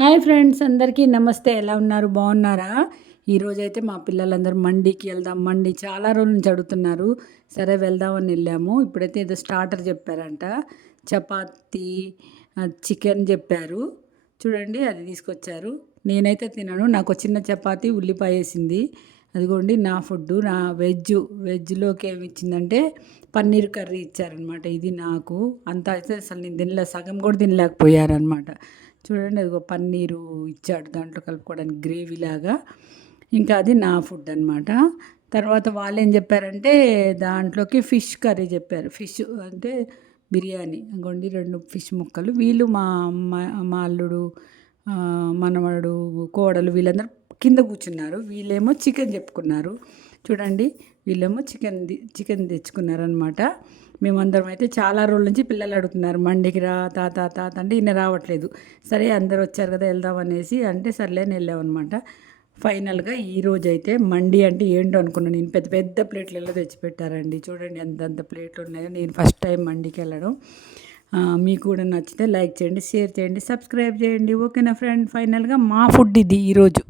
Hi friends, అందరికీ నమస్తే. ఎలా ఉన్నారు? బాగున్నారా? ఈరోజైతే మా పిల్లలందరూ మండీకి వెళ్దాం, మండి చాలా రోజుల నుంచి అడుగుతున్నారు. సరే వెళ్దామని వెళ్ళాము. ఇప్పుడైతే ఏదో స్టార్టర్ చెప్పారంట, చపాతీ చికెన్ చెప్పారు. చూడండి, అది తీసుకొచ్చారు. నేనైతే తినను, నాకు చిన్న చపాతీ ఉల్లిపాయ వేసింది. అదిగోండి నా ఫుడ్. నా వెజ్లోకి ఏమి ఇచ్చిందంటే పన్నీర్ కర్రీ ఇచ్చారనమాట. ఇది నాకు అంత అయితే అసలు నేను తినలే, సగం కూడా తినలేకపోయారనమాట. చూడండి, అదిగో పన్నీరు ఇచ్చాడు దాంట్లో కలుపుకోవడానికి గ్రేవీలాగా. ఇంకా అది నా ఫుడ్ అనమాట. తర్వాత వాళ్ళు ఏం చెప్పారంటే దాంట్లోకి ఫిష్ కర్రీ చెప్పారు. ఫిష్ అంటే బిర్యానీ. ఇంకోండి 2 ఫిష్ ముక్కలు. వీళ్ళు మా అమ్మ, మా అల్లుడు, మనవడు, కోడలు వీళ్ళందరూ కింద కూర్చున్నారు. వీళ్ళేమో చికెన్ చెప్పుకున్నారు. చూడండి, వీళ్ళేమో చికెన్ తెచ్చుకున్నారనమాట. మేమందరం అయితే చాలా రోజుల నుంచి పిల్లలు అడుగుతున్నారు, మండికి రా తాత తాత అంటే ఈయన రావట్లేదు. సరే అందరు వచ్చారు కదా వెళ్దాం అనేసి అంటే సర్లేని వెళ్ళామన్నమాట. ఫైనల్గా ఈరోజు అయితే మండి అంటే ఏంటో అనుకున్నాను నేను. పెద్ద పెద్ద ప్లేట్లలో తెచ్చిపెట్టారండి. చూడండి ఎంతంత ప్లేట్లు ఉన్నాయో. నేను ఫస్ట్ టైం మండికి వెళ్ళడం. మీకు కూడా నచ్చితే లైక్ చేయండి, షేర్ చేయండి, సబ్స్క్రైబ్ చేయండి. ఓకేనా ఫ్రెండ్? ఫైనల్గా మా ఫుడ్ ఇది ఈరోజు.